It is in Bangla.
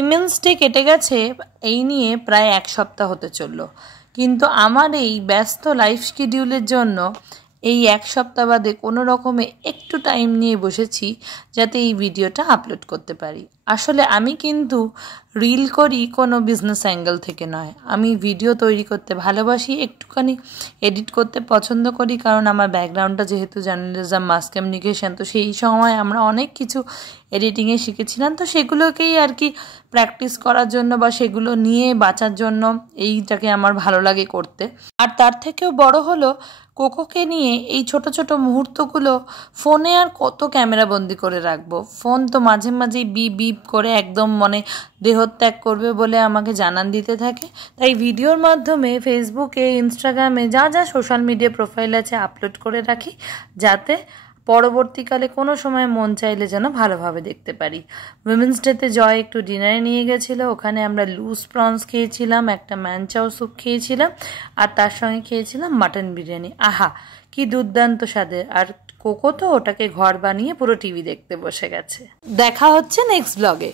উইমেন্স ডে কেটে গেছে এই নিয়ে প্রায় 1 সপ্তাহ হতে চলল, কিন্তু আমার এই ব্যস্ত লাইফ শিডিউলের জন্য এই 1 সপ্তাহ বাদে কোনো রকমে একটু টাইম নিয়ে বসেছি যাতে এই ভিডিওটা আপলোড করতে পারি। আসলে আমি কিন্তু রিল করি কোনো বিজনেস অ্যাঙ্গেল থেকে নয়, আমি ভিডিও তৈরি করতে ভালোবাসি, একটুখানি এডিট করতে পছন্দ করি, কারণ আমার ব্যাকগ্রাউন্ডটা যেহেতু জার্নালিজম মাস কমিউনিকেশন, তো সেই সময় আমরা অনেক কিছু এডিটিংয়ে শিখেছিলাম, তো সেগুলোকেই আর কি প্র্যাকটিস করার জন্য বা সেগুলো নিয়ে বাঁচার জন্য এইটাকে আমার ভালো লাগে করতে। আর তার থেকেও বড় হলো কোকোকে নিয়ে এই ছোট ছোট মুহূর্তগুলো ফোনে আর কত ক্যামেরা বন্দি করে রাখবো। ফোন তো মাঝে মাঝেই বিপ বিপ করে একদম দেহত্যাগ করবে বলে আমাকে জানান দিতে থাকে। তাই ভিডিওর মাধ্যমে ফেসবুকে, ইনস্টাগ্রামে যা যা সোশ্যাল মিডিয়া প্রোফাইল আছে আপলোড করে রাখি, যাতে পরবর্তীকালে কোনো সময় মন চাইলে যেন ভালোভাবে দেখতে পারি। উইমেন্স ডেতে জয় একটু ডিনারে নিয়ে গেছিলো, ওখানে আমরা লুজ প্রনস খেয়েছিলাম, একটা ম্যানচাও স্যুপ খেয়েছিলাম, আর তার সঙ্গে খেয়েছিলাম মাটন বিরিয়ানি। আহা, কি দুর্দান্ত স্বাদের। আর কোকো তো ওটাকে ঘর বানিয়ে পুরো টিভি দেখতে বসে গেছে। দেখা হচ্ছে নেক্সট ব্লগে।